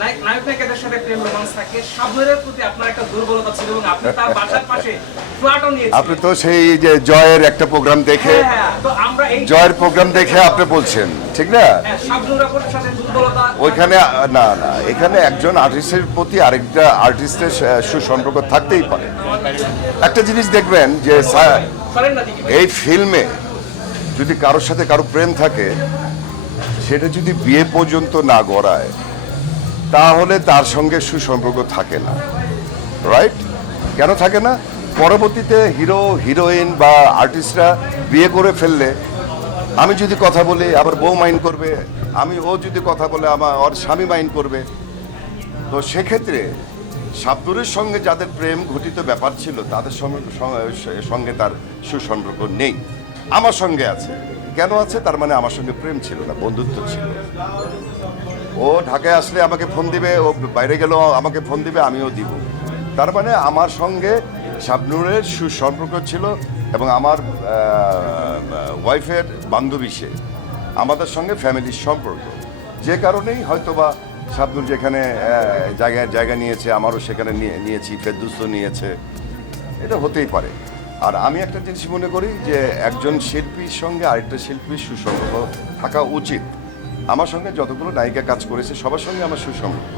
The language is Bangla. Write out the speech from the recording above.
নায়ক নায়ক নায়িকাদের সাথে প্রেম রোমান্স থাকে। শাবনুরের প্রতি আপনার একটা দুর্বলতা ছিল এবং আপনি তার বাসার পাশে ফ্ল্যাটও নিয়েছিলেন। আপনি তো সেই যে জয়ের একটা প্রোগ্রাম দেখে হ্যাঁ, হ্যাঁ, তো আমরা এই জয়ের প্রোগ্রাম দেখে আপনি বলছেন ঠিক না? হ্যাঁ, সাথে দুর্বলতা ওইখানে না না এখানে একজন আর্টিস্টের প্রতি আরেকটা আর্টিস্টের সুসম্পর্ক থাকতেই পারে। একটা জিনিস দেখবেন যে। এই ফিল্মে যদি কারোর সাথে কারও প্রেম থাকে সেটা যদি বিয়ে পর্যন্ত না গড়ায় তাহলে তার সঙ্গে সুসম্পর্ক থাকে না রাইট কেন থাকে না? পরবর্তীতে হিরো হিরোইন বা আর্টিস্টরা বিয়ে করে ফেললে আমি যদি কথা বলি আবার বউ মাইন্ড করবে, আমি ও যদি কথা বলে, আমার ওর স্বামী মাইন্ড করবে। তো সেক্ষেত্রে শাবদুরের সঙ্গে যাদের প্রেম ঘটিত ব্যাপার ছিল, তাদের সঙ্গে- সঙ্গে তার সুসম্পর্ক নেই। আমার সঙ্গে আছে। কেন আছে? তার মানে আমার সঙ্গে প্রেম ছিল না, বন্ধুত্ব ছিল। ও ঢাকায় আসলে আমাকে ফোন দিবে, ও বাইরে গেলেও আমাকে ফোন দিবে, আমিও দিব। তার মানে আমার সঙ্গে শাবনুরের সুসম্পর্ক ছিল এবং আমার ওয়াইফের বান্ধবী সে। আমাদের সঙ্গে ফ্যামিলির সম্পর্ক। যে কারণেই হয়তোবা শাবনুর যেখানে জায়গায় জায়গা নিয়েছে, আমারও সেখানে নিয়ে, নিয়েছি ফেরদুস্ত নিয়েছে। এটা হতেই পারে। আর আমি একটা জিনিস মনে করি যে একজন শিল্পীর সঙ্গে আরেকটা শিল্পীর সুসম্পর্ক থাকা উচিত। আমার সঙ্গে যতগুলো নায়িকা কাজ করেছে সবার সঙ্গে আমার সুসম্পর্ক।